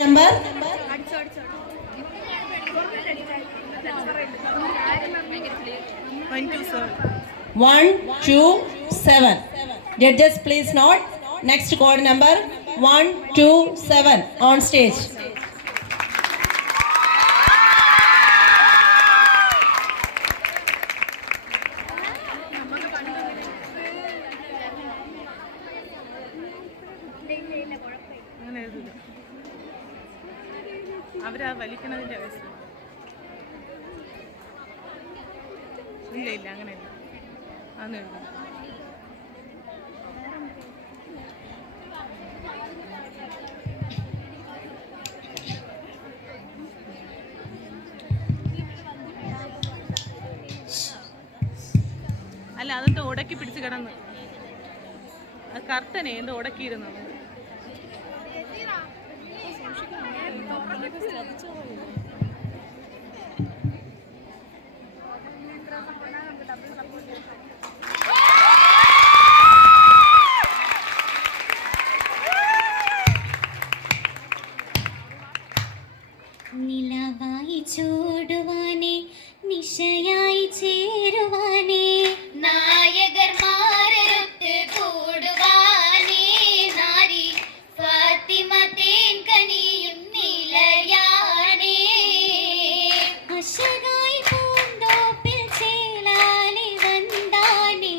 number 127. Judges, please note. Next code number 127 on stage. അവരാ വലിക്കുന്നതിൻ്റെ അവസ്ഥ ഇല്ല ഇല്ല അങ്ങനെയില്ല അന്ന് എഴുതും. അല്ല അതെന്തോ ഉടക്കി പിടിച്ച് കിടന്ന് അത് കർട്ടനെ എന്തോ ഉടക്കിയിരുന്നു. നിലവായി ചൂടുവാനേ നിശയായി ചേരുവാനേ നായകർമാരൊത്ത് കൂടുവാനേ നാരി ഫാത്തിമ തേൻ കനിയും നിലയാനേ അശകായി പൂന്തോപ്പിൽ ചേലാലി വന്താനേ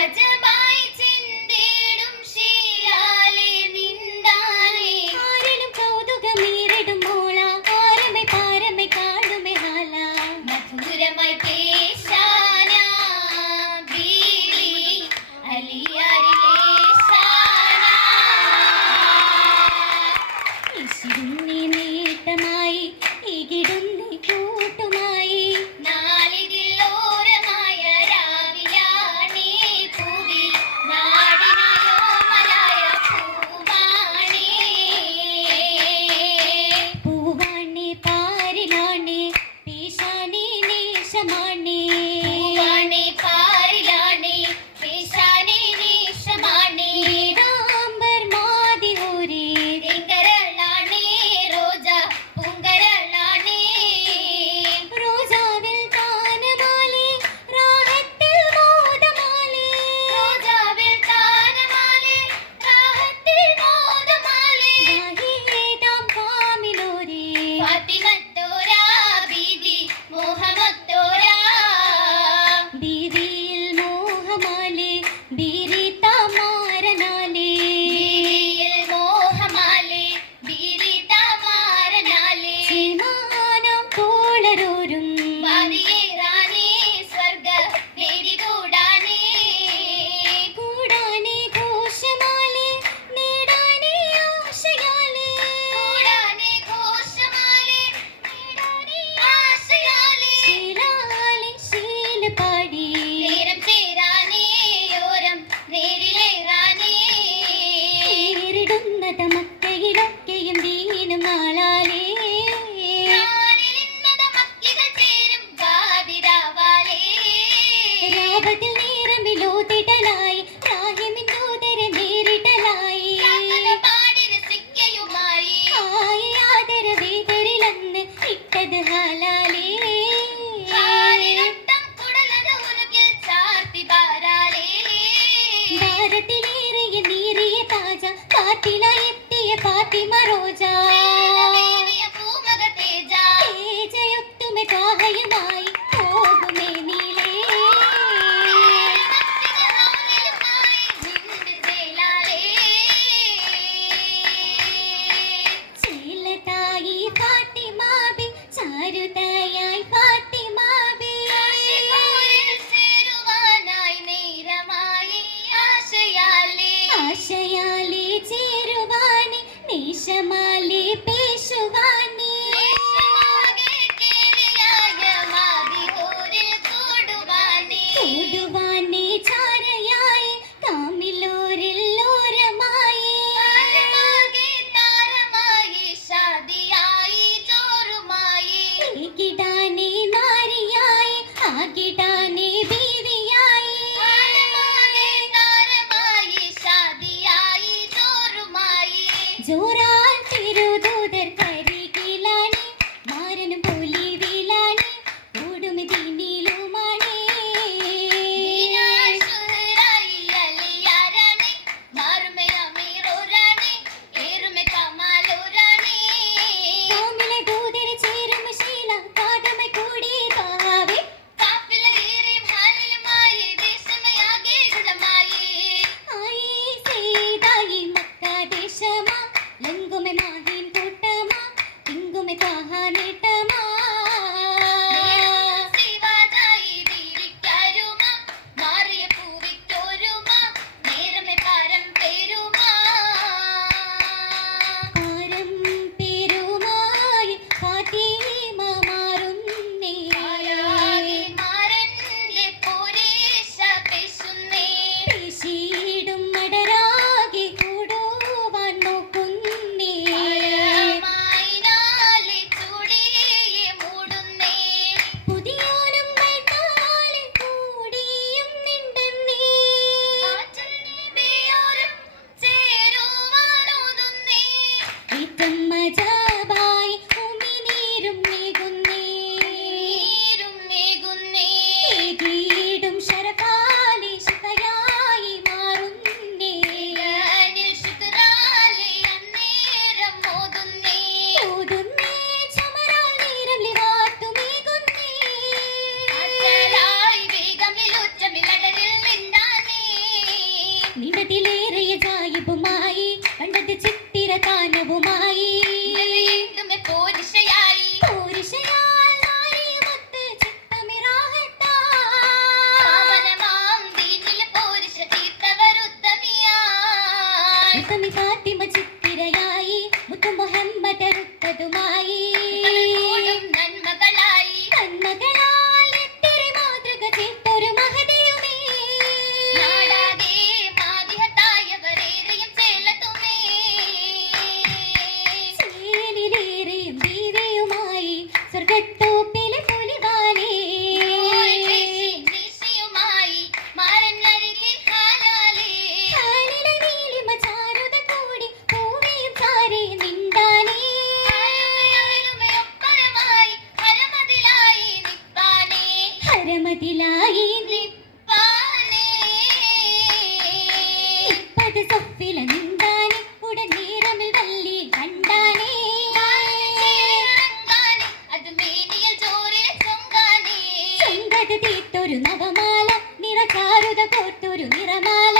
അജമായി ചിന്തേടും ശീലാലി നിന്താനേ ആരിലും കൗതുകമേറിടും മോള ആരമൈ പാരമൈ കാടുമൈ ഹാല മധുരമായി പേശാന ബീവി അലിയാരിലെ ശാന ഇശിരുന്നി നേട്ടമായി ഇകിടുന്നി കൂട്ടുമായി നാളിതിലോരമായ രാവിലാണേ പൂവി നാടിനായോ മലായ പൂവാണേ പൂവാണേ പാരിലാണേ പേശാനേ നേശമാണേ പൂവാണേ പാരിലാണേ പേശാനേ നേശമാണേ നീരാംബർ മാതി ഹോരേ തിങ്കരളാണേ റോജ പൂങ്കരളാണേ റോജാവിൽ താനമാലേ രാഹത്തിൽ മോദമാലേ റോജാവിൽ താനമാലേ രാഹത്തിൽ മോദമാലേ ഗാഹിയേതാം കാമിലോരേ ഫാത്തിമത്തോരാ ബീവി മോഹമത്തോരാ ബീവിയിൽ മോഹമാലേ ബീരി താമാരനാലേ ബീവിയിൽ മോഹമാലേ ബീരി താമാരനാലേ സീമാനം തോളരോരും വാദിയേറാനേ സ്വർഗ വേദി കൂടാനേ കൂടാനേ ഘോഷമാലേ നേടാനേ ആശയാലേ കൂടാനേ ഘോഷമാലേ നേടാനേ ആശയാലേ ശീലാലേ ശീല പാടി നേരം ചേരാനേ ഓരം നേരിലേറാനേ നേരിടുന്ന തമക്കയിലൊക്കെയും ദീനും നാളാലേ രാപത്തിൽ നേരമിലോതിടലായി രാഹിമിൻ ദൂതരെ നേരിടലായി ആയി ആദരവേദരിലന്ന് ഇട്ടത് ഹാലാലേ ഭാരത്തിലേറിയ നീറിയ താജ കാറ്റിലായി എത്തിയ ഫാത്തിമ റോജ തേജയൊത്തുമെ താഹയുമായി പോകുമേ നീലേ ചേലതായി ഫാത്തിമാബി ചാരുതയായി ഫാത്തിമാബി ആശയാലേ ചേരുവാനി നേശമാലേ പേശുവാനി കൂടുവാനി ചാരയായി കാമിലോരിൽ ഓരമായി ഏകിടാനേ നാരിയായി ആകിടാനേ ബീവിയായി ജോറാൻ തിരുദൂതരെ രാജാവായി ഉമിനീരും മേകുന്നേ ഏകീടും ശരഫാലി ശുദ്ധയായി മാറുന്നേ ഓതുന്നേ ചമരാൽ നീരം ലിവാത്തുമേകുന്നേ നിടതിലേറിയ ജായിബുമായി കണ്ടത് ചിത്തിര താനവുമായി പോരിഷയാൽ നാരിയുമൊത്ത് ഉത്തമി ഫാത്തിമ ചിത്തിരയായി മുത്തു മുഹമ്മദ് റുത്തതുമായി നന്മകളാൽ എത്തിരി മാതൃക ചേർത്തൊരു മഹതിയുമേ ചേലിലേറിയും ദീവിയുമായി സ്വർഗത്തോപ്പിലെ പുലിവാലേ കാലിലെ നീലിമ ചാരുത കൂടി പൂവയും ചാരി നിന്താനേ ഹരമതിലായി നിപ്പത് സൊഫില നിന്താനേ ഉടൻ നീരമിൽ വല്ലി കണ്ടാനേ ചെങ്കത് തീർത്തൊരു നവമാല നിറചാരുത കോർത്തൊരു നിറമാല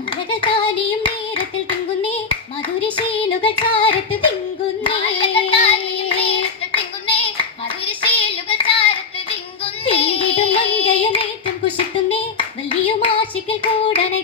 മരകതാലിയും നേരത്തിൽ തിങ്ങുന്നേ മധുരശീലുകൾ ചാരത്ത് തിങ്ങുന്നേ വീടും മങ്കയും ഏറ്റം കുശിത്തുന്നേ വലിയ മാശിക്കൽ കൂടനെ